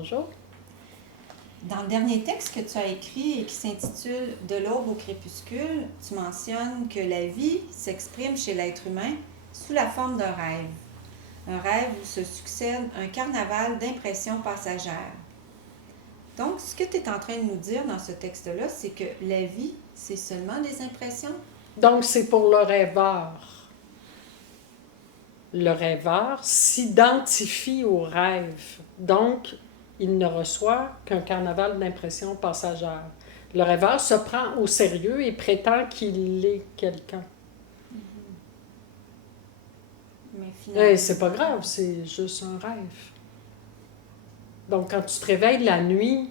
Bonjour. Dans le dernier texte que tu as écrit et qui s'intitule « De l'aube au crépuscule », tu mentionnes que la vie s'exprime chez l'être humain sous la forme d'un rêve. Un rêve où se succède un carnaval d'impressions passagères. Donc, ce que tu es en train de nous dire dans ce texte-là, c'est que la vie, c'est seulement des impressions? Donc, c'est pour le rêveur. Le rêveur s'identifie au rêve. Donc, il ne reçoit qu'un carnaval d'impressions passagères. Le rêveur se prend au sérieux et prétend qu'il est quelqu'un. Mais finalement... C'est pas grave, c'est juste un rêve. Donc, quand tu te réveilles la nuit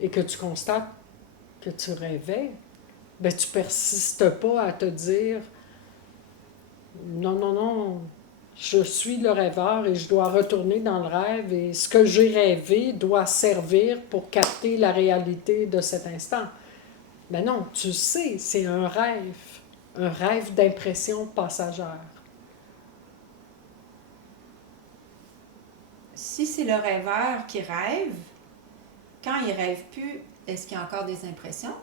et que tu constates que tu rêvais, ben, tu persistes pas à te dire non, non, non, je suis le rêveur et je dois retourner dans le rêve et ce que j'ai rêvé doit servir pour capter la réalité de cet instant. Mais non, tu sais, c'est un rêve d'impression passagère. Si c'est le rêveur qui rêve, quand il rêve plus, est-ce qu'il y a encore des impressions?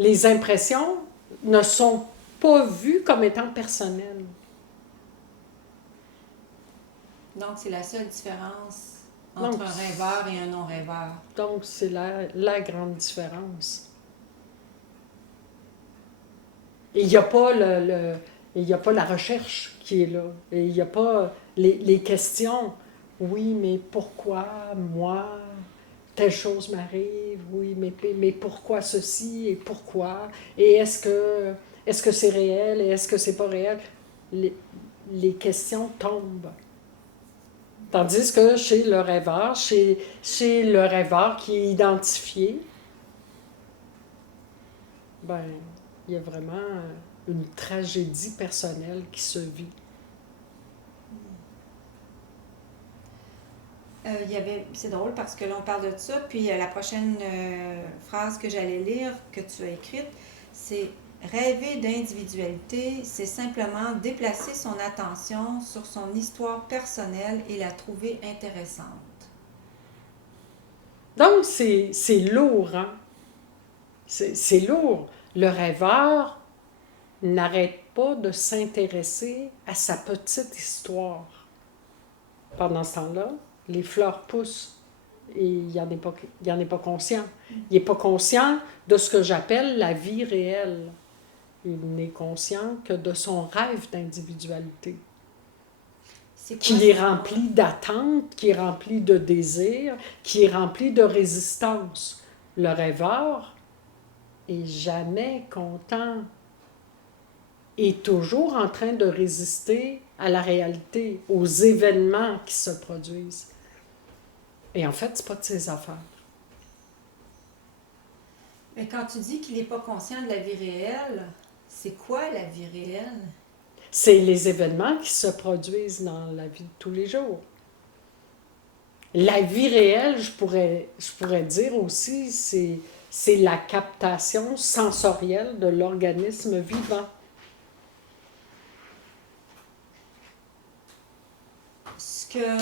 Les impressions ne sont pas vues comme étant personnelles. Donc, c'est la seule différence entre un rêveur et un non-rêveur. Donc, c'est la grande différence. Et il n'y a pas il n'y a pas la recherche qui est là. Et il n'y a pas les questions. Oui, mais pourquoi moi, telle chose m'arrive? Oui, mais pourquoi ceci et pourquoi? Et est-ce que c'est réel et est-ce que c'est pas réel? Les questions tombent. Tandis que chez le rêveur, chez le rêveur qui est identifié, ben, il y a vraiment une tragédie personnelle qui se vit. C'est drôle parce que là, on parle de ça, puis la prochaine phrase que j'allais lire, que tu as écrite, c'est « Rêver d'individualité, c'est simplement déplacer son attention sur son histoire personnelle et la trouver intéressante. » Donc, c'est lourd, hein? C'est lourd. Le rêveur n'arrête pas de s'intéresser à sa petite histoire. Pendant ce temps-là, les fleurs poussent et il n'en est pas conscient. Il n'est pas conscient de ce que j'appelle la vie réelle. Il n'est conscient que de son rêve d'individualité, qui est rempli d'attentes, qui est rempli de désirs, qui est rempli de résistance. Le rêveur est jamais content, est toujours en train de résister à la réalité, aux événements qui se produisent. Et en fait, c'est pas de ses affaires. Mais quand tu dis qu'il n'est pas conscient de la vie réelle, c'est quoi la vie réelle? C'est les événements qui se produisent dans la vie de tous les jours. La vie réelle, je pourrais dire aussi, c'est la captation sensorielle de l'organisme vivant.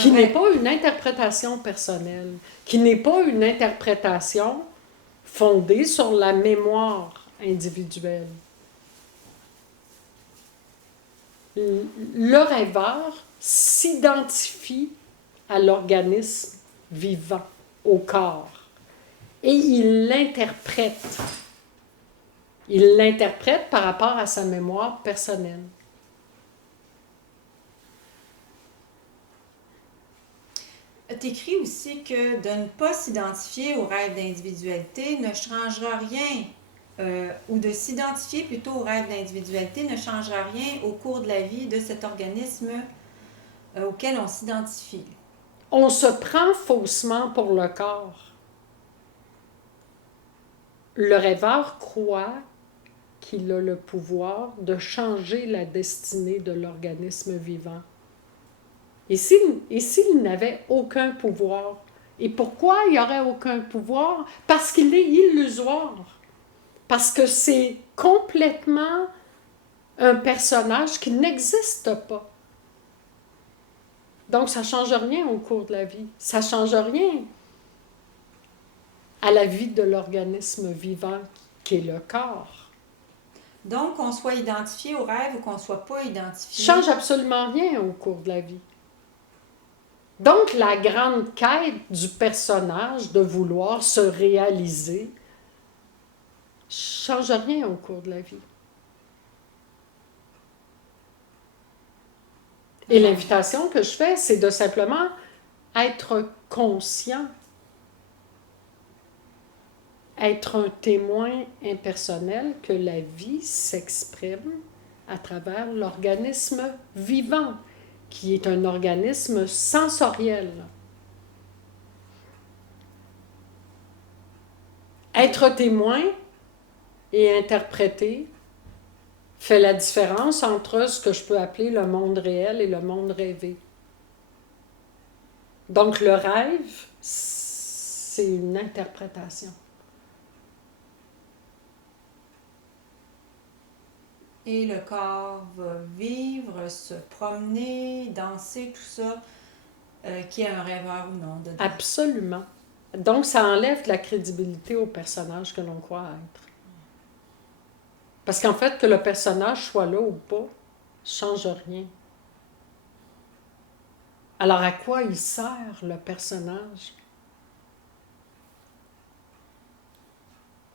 Qui n'est pas une interprétation personnelle, qui n'est pas une interprétation fondée sur la mémoire individuelle. Le rêveur s'identifie à l'organisme vivant, au corps, et il l'interprète. Il l'interprète par rapport à sa mémoire personnelle. Tu écris aussi que de ne pas s'identifier au rêve d'individualité ne changera rien, ou de s'identifier plutôt au rêve d'individualité ne changera rien au cours de la vie de cet organisme auquel on s'identifie. On se prend faussement pour le corps. Le rêveur croit qu'il a le pouvoir de changer la destinée de l'organisme vivant. Et s'il n'avait aucun pouvoir? Et pourquoi il n'y aurait aucun pouvoir? Parce qu'il est illusoire. Parce que c'est complètement un personnage qui n'existe pas. Donc, ça ne change rien au cours de la vie. Ça ne change rien à la vie de l'organisme vivant qui est le corps. Donc, qu'on soit identifié au rêve ou qu'on ne soit pas Ça identifié. ne change absolument rien au cours de la vie. Donc, la grande quête du personnage de vouloir se réaliser ne change rien au cours de la vie. Et l'invitation que je fais, c'est de simplement être conscient, être un témoin impersonnel que la vie s'exprime à travers l'organisme vivant, qui est un organisme sensoriel. Être témoin et interpréter fait la différence entre ce que je peux appeler le monde réel et le monde rêvé. Donc le rêve, c'est une interprétation. Et le corps va vivre, se promener, danser, tout ça, qu'il y ait un rêveur ou non dedans. Absolument. Donc ça enlève de la crédibilité au personnage que l'on croit être. Parce qu'en fait, que le personnage soit là ou pas, ne change rien. Alors à quoi il sert le personnage?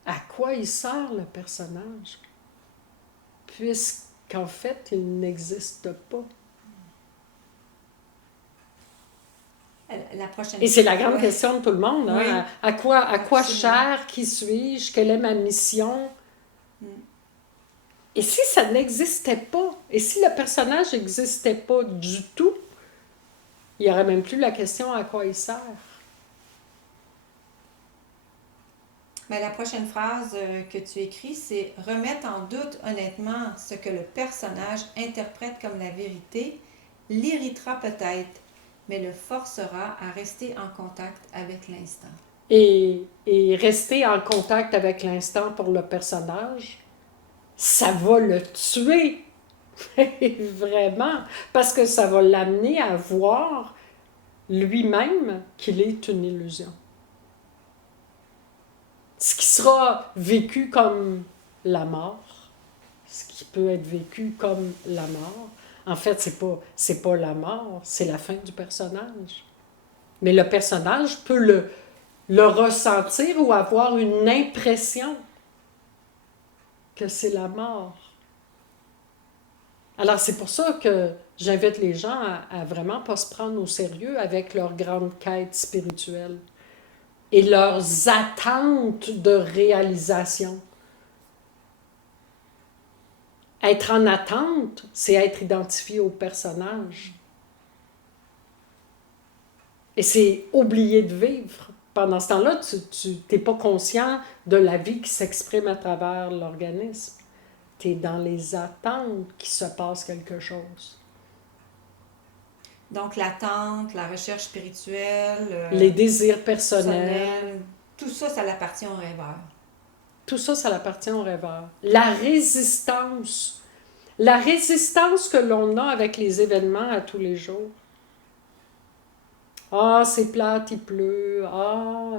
À quoi il sert le personnage? Puisqu'en fait, il n'existe pas. La prochaine Et c'est la grande fois. question de tout le monde. Oui. Hein? À quoi Absolument. sert? Qui suis-je? Quelle est ma mission? Et si ça n'existait pas? Et si le personnage n'existait pas du tout? Il n'y aurait même plus la question à quoi il sert. Mais la prochaine phrase que tu écris, c'est « Remettre en doute honnêtement ce que le personnage interprète comme la vérité l'irritera peut-être, mais le forcera à rester en contact avec l'instant. » Et rester en contact avec l'instant pour le personnage, ça va le tuer. Vraiment. Parce que ça va l'amener à voir lui-même qu'il est une illusion. Ce qui sera vécu comme la mort, ce qui peut être vécu comme la mort, en fait, c'est pas la mort, c'est la fin du personnage. Mais le personnage peut le ressentir ou avoir une impression que c'est la mort. Alors, c'est pour ça que j'invite les gens à vraiment pas se prendre au sérieux avec leur grande quête spirituelle et leurs attentes de réalisation. Être en attente, c'est être identifié au personnage. Et c'est oublier de vivre. Pendant ce temps-là, tu n'es pas conscient de la vie qui s'exprime à travers l'organisme. Tu es dans les attentes qu'il se passe quelque chose. Donc l'attente, la recherche spirituelle, Les désirs personnels. tout ça, ça l'appartient au rêveur. Tout ça, ça appartient au rêveur. La résistance que l'on a avec les événements à tous les jours. Ah, c'est plate, il pleut. Ah,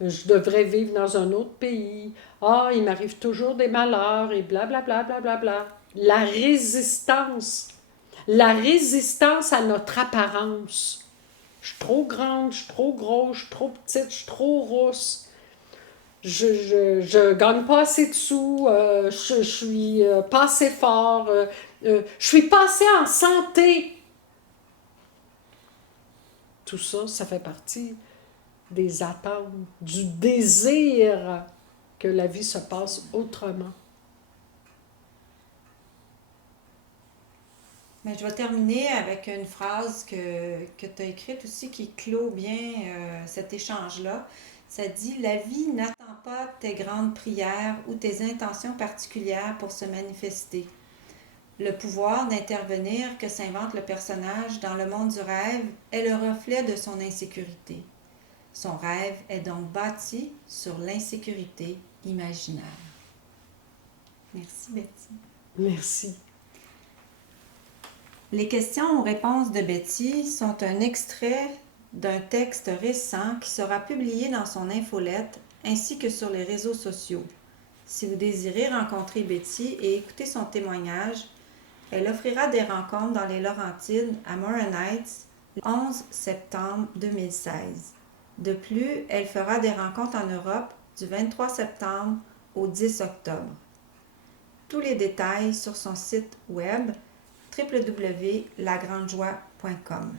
je devrais vivre dans un autre pays. Ah, il m'arrive toujours des malheurs et blablabla, blablabla. La résistance à notre apparence. Je suis trop grande, je suis trop grosse, je suis trop petite, je suis trop rousse. Je gagne pas assez de sous, je suis pas assez fort, je suis pas assez en santé. Tout ça, ça fait partie des attentes, du désir que la vie se passe autrement. Mais je vais terminer avec une phrase que tu as écrite aussi qui clôt bien cet échange-là. Ça dit « La vie n'attend pas tes grandes prières ou tes intentions particulières pour se manifester. Le pouvoir d'intervenir que s'invente le personnage dans le monde du rêve est le reflet de son insécurité. Son rêve est donc bâti sur l'insécurité imaginaire. » Merci Betty. Merci. Les questions ou réponses de Betty sont un extrait d'un texte récent qui sera publié dans son infolette ainsi que sur les réseaux sociaux. Si vous désirez rencontrer Betty et écouter son témoignage, elle offrira des rencontres dans les Laurentides à Morin Heights le 11 septembre 2016. De plus, elle fera des rencontres en Europe du 23 septembre au 10 octobre. Tous les détails sur son site web www.lagrandejoie.com.